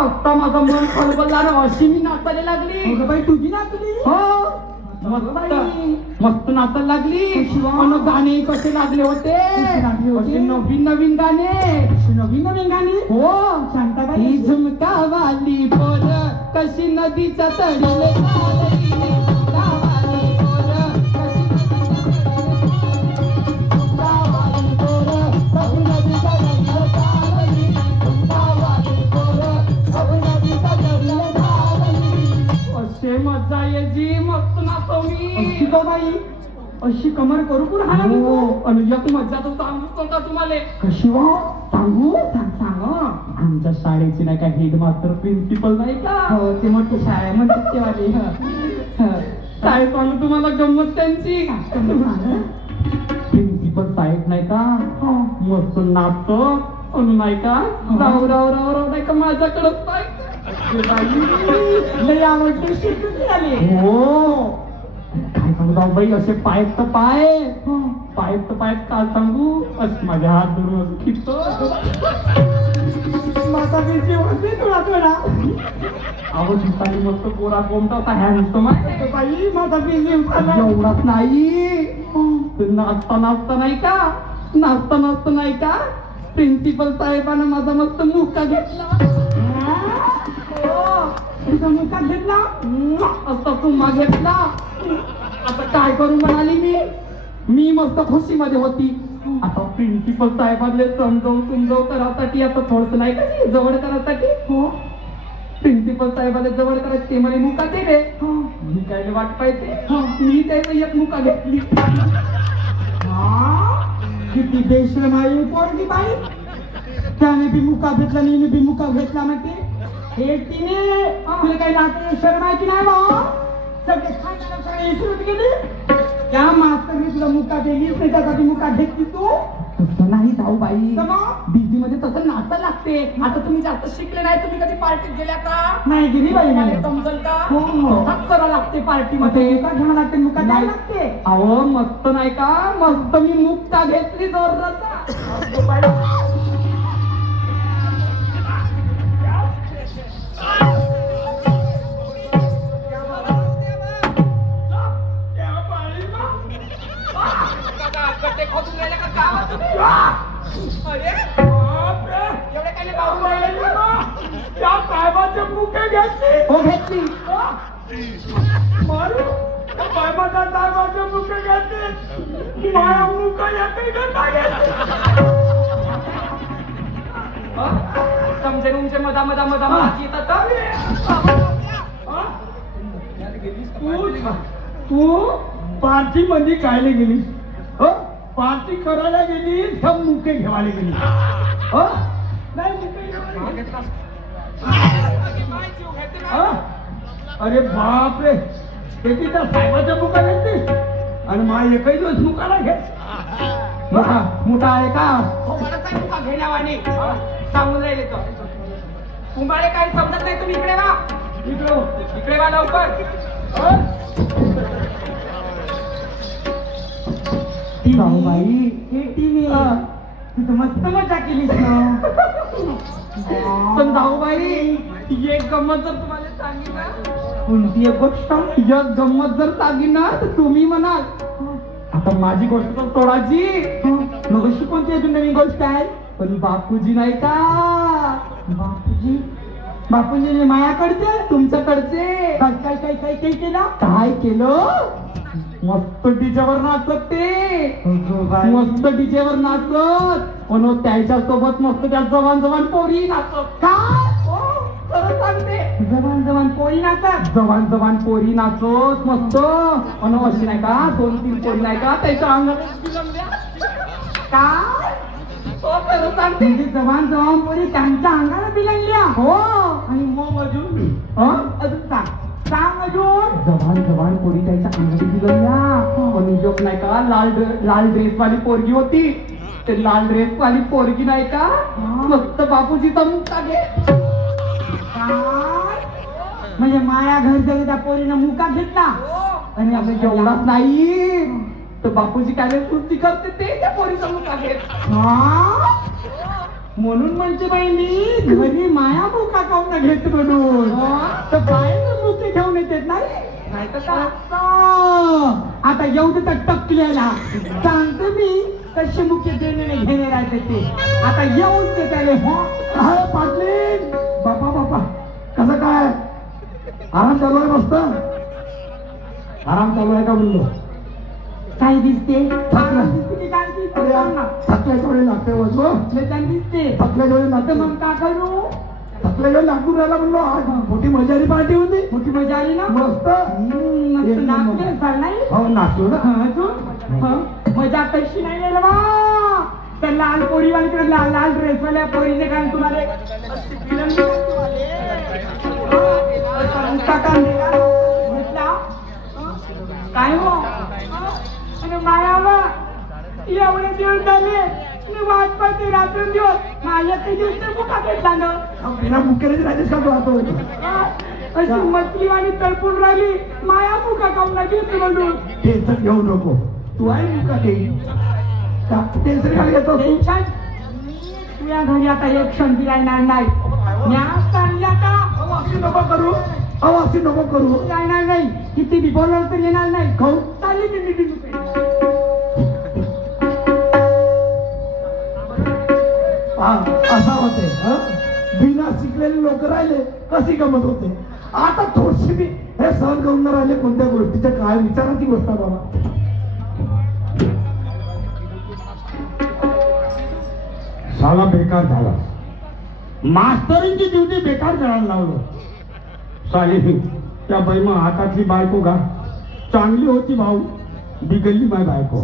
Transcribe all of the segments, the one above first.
असता माझं मन खलबलला ना अशी मी नाचायला लागली. बाई तुझी नाचली? हो मस्त नाचायला लागली. पण गाणे कसे लागले होते, नवीन नवीन गाणे. नवीन नवीन गाणी? हो. शांताबाई झुमका वाली पोर कशी नदीच्या तळीले असे मजा यायची. मस्त नाचव मी. अशी का बाई? अशी कमर करू पण हा ना. आणि एक मजा तर सांगूच नका तुम्हाला. कशी वा? सांगू? सांग. आमच्या शाळेची नाही का हेडमास्टर प्रिन्सिपल नाही का? हो ते मोठी शाळा म्हणतात तेवाली. काय सांगू तुम्हाला गंमत त्यांची. प्रिन्सिपल साहेब नाही का मस्त नाचतो आणि नाही का राव राव राव राव नाही का माझ्याकडं लय आवडते शिकून आले. हो काय सांगू जाऊ बाई असे पायत तर पायत काय सांगू अस माझ्या हात धरून खिचतो. माझा बिझी होते थोडा आवाज दिसायला मस्त गोरा कोमटा असा हँडसम आहे. बाई माझा बिझी एवढाच नाही नाचता नाही का प्रिन्सिपल साहेबांना माझा मस्त मुका घेतला. तुझा मुका घेतला असा चुम्मा घेतला. आता काय करू म्हणाली मी मस्त खुशीमध्ये होती. आता प्रिन्सिपल साहेबांना समजव करासाठी आता थोडस नाही का जवळ करासाठी. हो प्रिन्सिपल साहेबांना जवळ करायचं ते म्हणे मुका दे रे. मी काय वाट पाहिजे मी त्याचं एक मुका घेतली. किती बेशरम आहे पोरगी बाई. त्याने बी मुका घेतला आणि बी मुका घेतला म्हणते. हे तिने तुला काही नाते शरम आहे की नाही बा? सगळे खायला विसरून गेली. त्या मास्तरने तुला मुका दिलीच नाही त्यासाठी मुका घेतली तू. तसं नाही जाऊ बाई बिझी मध्ये तसं नाचायला लागते. आता तुम्ही जास्त शिकले नाही. तुम्ही कधी पार्टीत गेल्या का? नाही गेली बाई. मला समजल का करावं लागते पार्टी मध्ये. घ्यावं लागते मुका द्यावं लागते. अहो मस्त नाही का मस्त मी मुक्ता घेतली जोरदार. त्या साहेबाचे मुके घेतली. हो घेतली. साहेबाच्या साहेबाचे मुके घेतली. माझ्या मुका एकही घेता घेतली. समजे तुमचे मधा तू पार्टी मध्ये कायला गेलीस? पार्टी करायला गेली सब मुके घेवायला गेली. नाही मुके अरे बाप रे त्याची त्या साहेबाच्या मुका घेतली आणि माझ्या एकही दिवस मुकाला घेत. मोठा आहे का मुका घेण्यावानी सांगून राहिले तर कुंभाळे काही समजत नाही. तुम्ही इकडे वा इकडे वा लवकर. बाई तू मस्त मजा केलीस ना. पण जाऊबाई एक गंमत जर तुम्हाला सांगितलं ना. कोणती एक गोष्ट? एक गंमत जर सांगितलं ना तर तुम्ही म्हणाल आता माझी गोष्ट तर सोडायची. मग अशी कोणती अजून नवीन गोष्ट आहे? पण बापूजी नाही का बापूजी मायाकडचे तुमच्याकडचे काय काय काय काय काय केलं? काय केलं? मस्त डीजेवर नाचत ते मस्त डीजेवर नाचत पण त्याच्या सोबत मस्त त्या जवान पोरी नाचत. काय खरं सांगते जवान पोरी नाचत. जवान पोरी नाचत मस्त पण अशी नाही का 2-3 पोरी नाही का त्याच्या अंगात काय खरं सांगते. म्हणजे जवान पोरी त्यांच्या अंगाला बिलगल्या. हो आणि मग अजून सांग अजून जवान पोरी त्याच्या अंगात बिलगल्या. पण जोक नाही का लाल ड्रेस वाली पोरगी होती. ते लाल ड्रेस वाली पोरगी नाही का मस्त बापूजीचा मुक्का घे. म्हणजे माया घर जवळ त्या पोरीनं मुका घेतला. आणि आपण जेवढाच नाही तर बापूजी काय कुस्ती करते ते त्या पोरीचा मुका घेत. म्हणून म्हणते बाई मी घरी माया मुका काऊन घेत म्हणून तर बाहेर मुके घेऊन येतात नाही आता एवढं तर टकलेला सांगतो मी कशी मुके देणे घेणे राहते ते आता येऊन ते त्याला हो पाटलीन बापा बापा कसं काय आराम चालू आहे मस्त आराम चालू आहे का म्हणलो काय दिसते थकला. काय दिसते थकल्याच्या वेळी लागते वजन दिसते थकल्याच्या वेळी लागते मग का करू थकल्याच्या वेळी लागून राहिला म्हणलो आज मोठी मजारी पार्टी होती मोठी मजा आली ना मस्त मस्त नाचले सर नाही हो नाचलो ना मजा कशी नाही गेलं बा त्या लाल पोरीवालीकडे लाल लाल ड्रेस वाल्या पोरीने काय तुम्हाला काय हो आणि मायावा एवढे दिवस झाले मी वाट पाहते रात्र दिवस माझ्या ते दिवस मुका घेतला ना बिना मुख्याने राजेश का राहतो अशी मछलीवाणी तडपून राहिली माया मुका काऊन घेतली म्हणून टेन्शन घेऊ नको तू आहे मुका घे टेन्शन काय घेतो तू तुझ्या घरी आता एक क्षण राहणार नाही आता अशी नको करू अशी नको करू राहणार नाही किती बी बोलवलं तर येणार नाही खाऊ चालली मी असा होते बिना शिकलेले लोक राहिले कशी गमत होते आता थोडीशी मी हे सहन करून न राहिले कोणत्या गोष्टीच्या काय विचाराची गोष्ट आहे बाबा साला बेकार झाला मास्तरींची ड्युटी बेकार करायला लावलो साली त्या बैमा हातातली बायको का चांगली होती भाऊ बिघडली माय बायको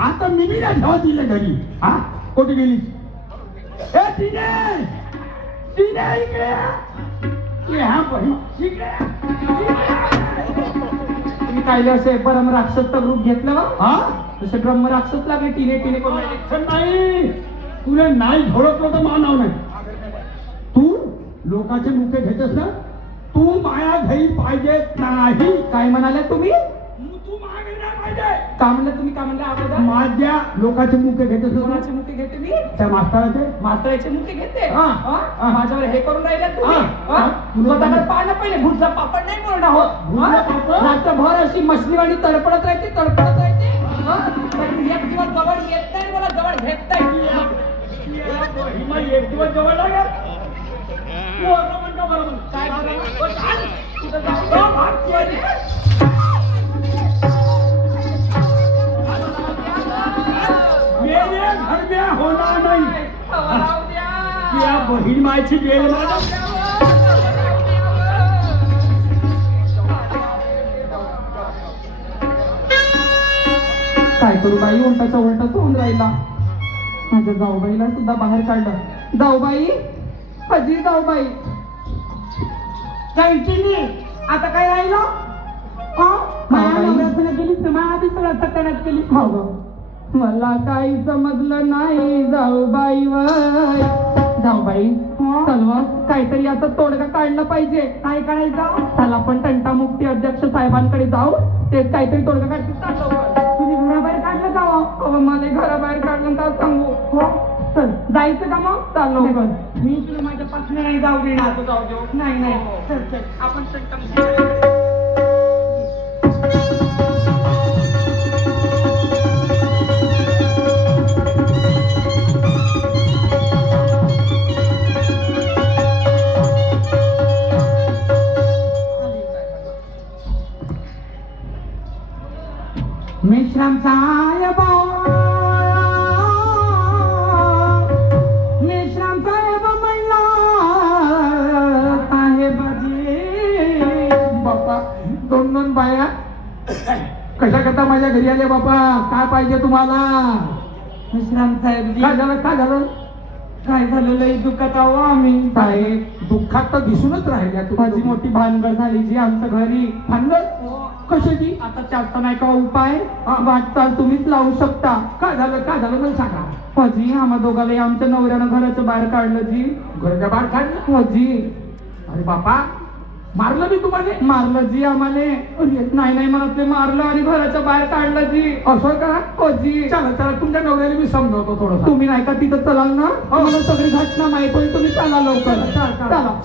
आता मी बी नाही ठेवा दिले घरी हा कुठे गेली ए तिने इकडे हा बहीण तुम्ही काय असे परम राक्षसचा ग्रुप घेतला हा जसे ब्रह्म राक्षस लागले टिने करून नाही तुला नाही झोडपलं तर मानव नाही तू लोकांचे मुके घेतेस ना तू माया घरी पाहिजे नाही काय म्हणाले तुम्ही तू मागे नाही पाहिजे का म्हणलं तुम्ही का म्हणलं अगोदर माझ्या लोकांचे मुके घेतेस ना कोणाचे मुके घेते मी त्या मास्तराचे मात्राचे मुके घेते हा. हा? माझ्यावर हे करून राहिले तुम्ही हा. हा? स्वतःकडे पाहणं पहिले भुजला पापड नाही बोलणं हो भुजला पापड? रात्रभर अशी मछलीवाणी तडपडत राहते हा? तर एक दिवस जवळ येत नाही मला जवळ घेत नाही एक दिवस जवळ लागेल काय तुझं जाऊ मेरे घर में होणार नाही या बहीण मायची बेल काय करू बाई उलटाचा उलटाच होऊन राहिला माझ्या जाऊबाईला सुद्धा बाहेर काढलं जाऊबाई हजी जाऊबाई जायची आता काय राहिलं गेलीस ना माझ्या आधी सगळं सत्यानाश केलीस मला काही समजलं नाही जाऊबाई जाऊबाई चल काहीतरी आता तोडगा काढलं पाहिजे काय करायचं चला आपण तंटामुक्ती अध्यक्ष साहेबांकडे जाऊ तेच काहीतरी तोडगा काढतील तुझी घराबाहेर काढलं जावं मला घराबाहेर काढलं का सांगू हो चल जायचं का मग चाललो मी तुला माझ्या पत्नी नाही जाऊ देणार जाऊ देऊ नाही चल आपण तंटामुक्ती मेश्राम साहेब म्हणला साहेबाजी बापा दोन बाया कशा करता माझ्या घरी आले बापा काय पाहिजे तुम्हाला मेश्राम साहेबजी काय झालं काय झालं लई दुःखात आहो आम्ही साहेब दुःखात तर दिसूनच राहिल्या माझी मोठी भानगड झाली जी आमच्या घरी भानगड कशाची आता त्याचा नाही का उपाय वाटचाल तुम्हीच लावू शकता काय झालं मला सांगा हजी आम्हा दोघाला आमच्या नवऱ्यानं घराच्या बाहेर काढलं जी घराच्या बाहेर काढलं हजी अरे बापा मारलं मी तुम्हाला? मारलं जी आम्हाने. नाही म्हणत ते मारलं आणि घराच्या बाहेर काढलं जी. असं का? हो जी. चला चला, तुमच्या नवऱ्याला मी समजावतो थोडं. तुम्ही नाही का तिथं चलाल ना, मला सगळी घटना माहित होईल. तुम्ही चला लवकर. चला, चला. चला.